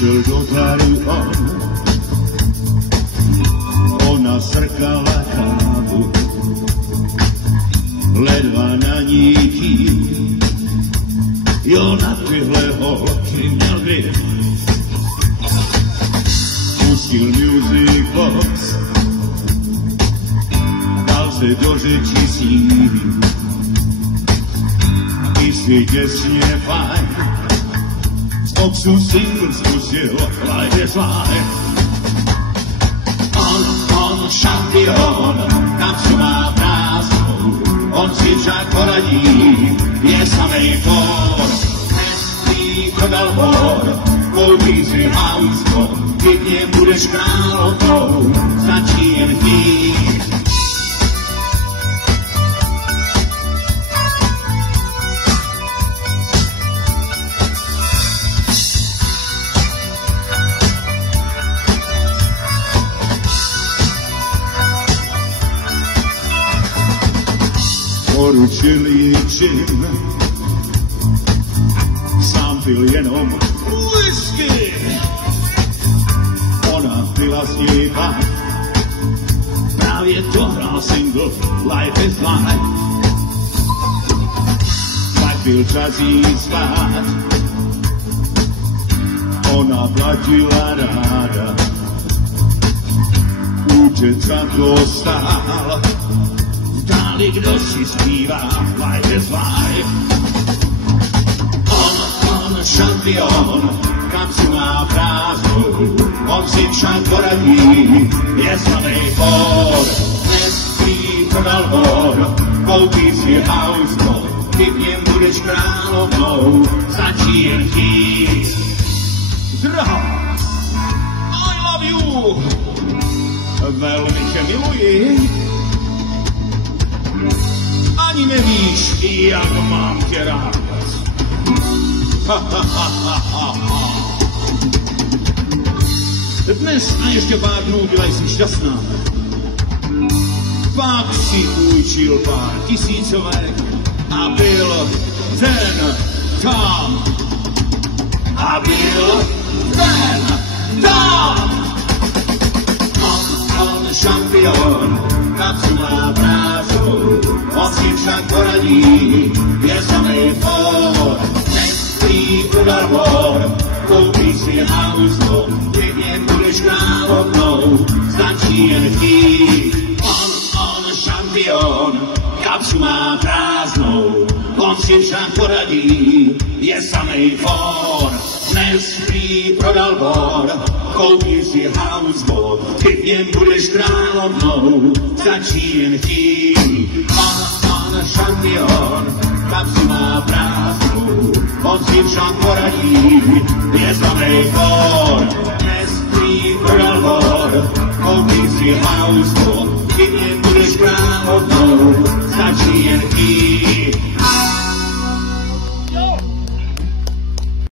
Išiel do baru ona srkala kávu, ledva na níti, jo na tyhle holky měl vliv. Pustil music box, dal se do řeči s ním, i si těsně fajn, z boxu single zkusil Life is Life. On šampion, kapsu má prázdnou, on si však poradí, je samej for. Nespí prodal bor, koupí si auto, ty v něm budeš královnou, stačí jen chtít. Poručili čin, sám pil jenom whisky. Ona pila s ním pak, právě to hrál single Life is Life. Pak byl čas jít spát, ona platila ráda, účet za to stál. Dáli, kdo si zpívá Life is Life. On šampion, kapsu má prázdnou, on si však poradí, je samej for. Nespí prodal bor, koupí si auto, ty v něm budeš královnou, stačí jen chtít. Drahá, I love you, velmi tě miluji. Ani nevíš, jak mám tě rád. Dnes a ještě pár dnů byla jsi šťastná. Pak si půjčil pár tisícovek a byl ten tam. A byl ten tam. On šampion, kapsu má prázdnou, on si však poradí, je samej for. Nespí prodal bor, koupí si auto, ty v něm budeš královnou, stačí jen chtít. On šampion, kapsu má prázdnou, on si však poradí, je samej for. Nespí prodal bor, koupí si auto, ty v něm budeš královnou, stačí jen chtít. On šampion, kapsu má prázdnou, on si však poradí, je samej for. Nespí prodal bor, koupí si auto, ty v něm budeš královnou, stačí jen chtít.